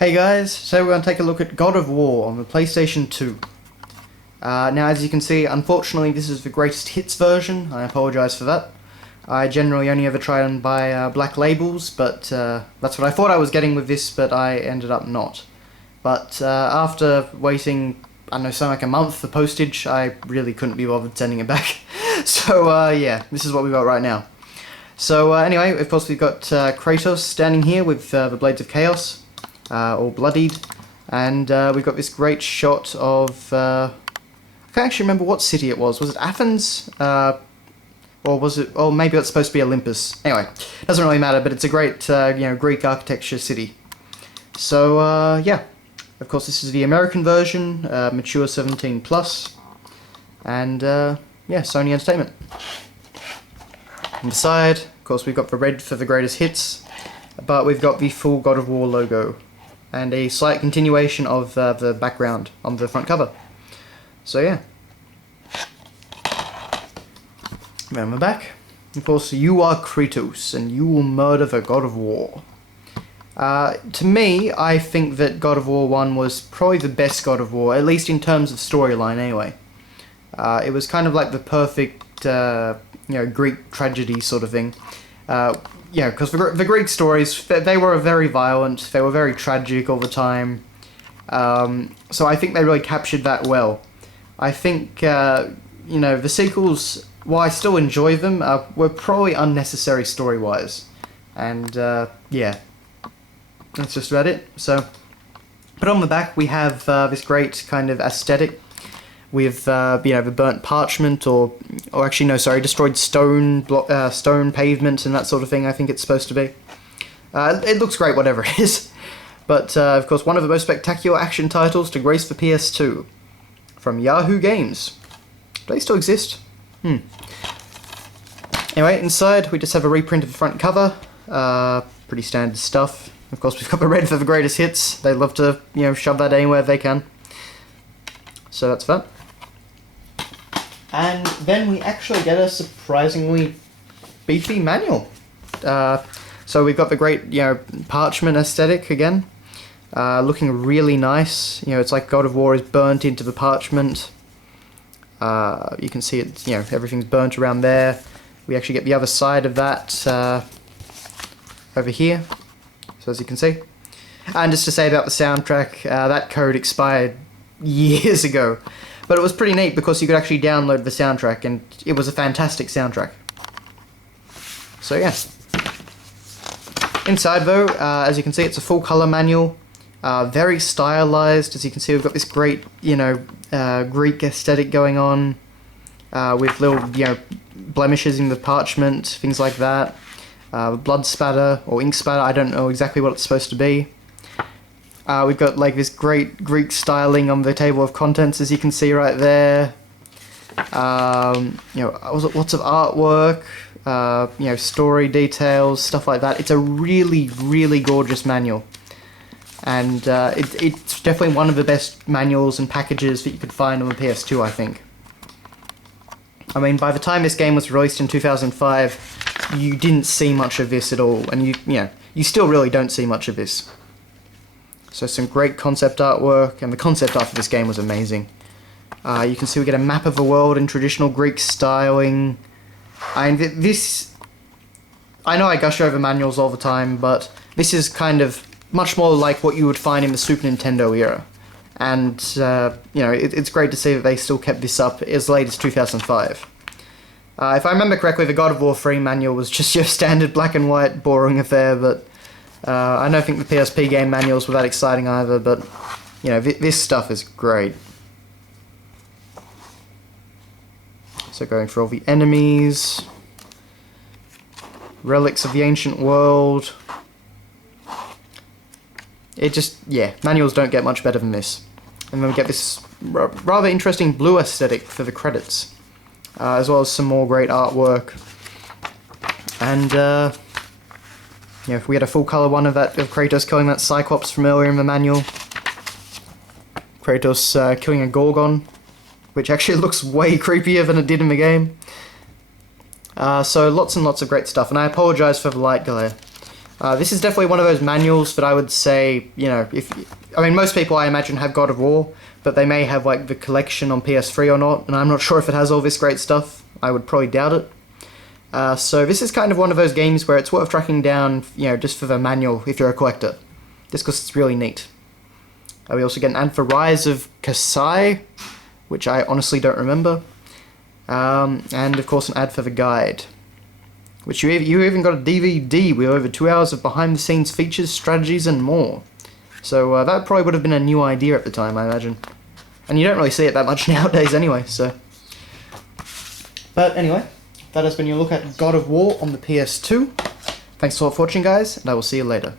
Hey guys, so we're going to take a look at God of War on the PlayStation 2. Now as you can see, unfortunately this is the greatest hits version, I apologise for that. I generally only ever try and buy black labels, but that's what I thought I was getting with this, but I ended up not. But after waiting, I don't know, something like a month for postage, I really couldn't be bothered sending it back. So yeah, this is what we got right now. So anyway, of course we've got Kratos standing here with the Blades of Chaos. All bloodied, and we've got this great shot of, I can't actually remember what city it was it Athens? Or was it, oh maybe it's supposed to be Olympus. Anyway, doesn't really matter, but it's a great, Greek architecture city. So, yeah, of course this is the American version, mature 17+, and, yeah, Sony Entertainment. On the side, of course we've got the red for the greatest hits, but we've got the full God of War logo, and a slight continuation of the background on the front cover. So yeah. Then on the back, of course, you are Kratos, and you will murder the God of War. To me, I think that God of War 1 was probably the best God of War, at least in terms of storyline anyway. It was kind of like the perfect, Greek tragedy sort of thing. Yeah, because the Greek stories, they were very violent, they were very tragic all the time, so I think they really captured that well. I think, the sequels, while I still enjoy them, were probably unnecessary story-wise, and, yeah, that's just about it. So, but on the back we have this great kind of aesthetic, with the burnt parchment, or actually no, sorry, destroyed stone pavement and that sort of thing. I think it's supposed to be. It looks great, whatever it is. But of course, one of the most spectacular action titles to grace the PS2 from Yahoo Games. Do they still exist? Anyway, inside we just have a reprint of the front cover. Pretty standard stuff. Of course, we've got the red for the greatest hits. They love to shove that anywhere they can. So that's that. And then we actually get a surprisingly beefy manual. So we've got the great, parchment aesthetic again, looking really nice. It's like God of War is burnt into the parchment. You can see it, everything's burnt around there. We actually get the other side of that over here, so as you can see. And just to say about the soundtrack, that code expired years ago. But it was pretty neat because you could actually download the soundtrack, and it was a fantastic soundtrack. So yeah. Inside though, as you can see, it's a full color manual. Very stylized. As you can see, we've got this great, Greek aesthetic going on, with little, blemishes in the parchment, things like that. Blood spatter or ink spatter. I don't know exactly what it's supposed to be. We've got like this great Greek styling on the table of contents, as you can see right there. Lots of artwork, story details, stuff like that. It's a really, really gorgeous manual, and it's definitely one of the best manuals and packages that you could find on the PS2, I think. I mean, by the time this game was released in 2005, you didn't see much of this at all, and you still really don't see much of this. So some great concept artwork, and the concept art for this game was amazing. You can see we get a map of the world in traditional Greek styling. And this, I know I gush over manuals all the time, but this is kind of much more like what you would find in the Super Nintendo era. And, it's great to see that they still kept this up as late as 2005. If I remember correctly, the God of War 3 manual was just your standard black and white boring affair, but I don't think the PSP game manuals were that exciting either, but, this stuff is great. So going for all the enemies, relics of the ancient world. It just, manuals don't get much better than this. And then we get this rather interesting blue aesthetic for the credits, as well as some more great artwork. And, if we had a full colour one of Kratos killing that Cyclops from earlier in the manual. Kratos killing a Gorgon, which actually looks way creepier than it did in the game. So lots and lots of great stuff, and I apologise for the light glare. This is definitely one of those manuals that I would say, you know, most people I imagine have God of War, but they may have like the collection on PS3 or not, and I'm not sure if it has all this great stuff. I would probably doubt it. So this is kind of one of those games where it's worth tracking down, you know, just for the manual if you're a collector, just because it's really neat. We also get an ad for Rise of Kasai, which I honestly don't remember, and of course an ad for the guide. Which you even got a DVD with over 2 hours of behind-the-scenes features, strategies, and more. So that probably would have been a new idea at the time, I imagine. And you don't really see it that much nowadays anyway, so... But anyway, that has been your look at God of War on the PS2. Thanks for watching, guys, and I will see you later.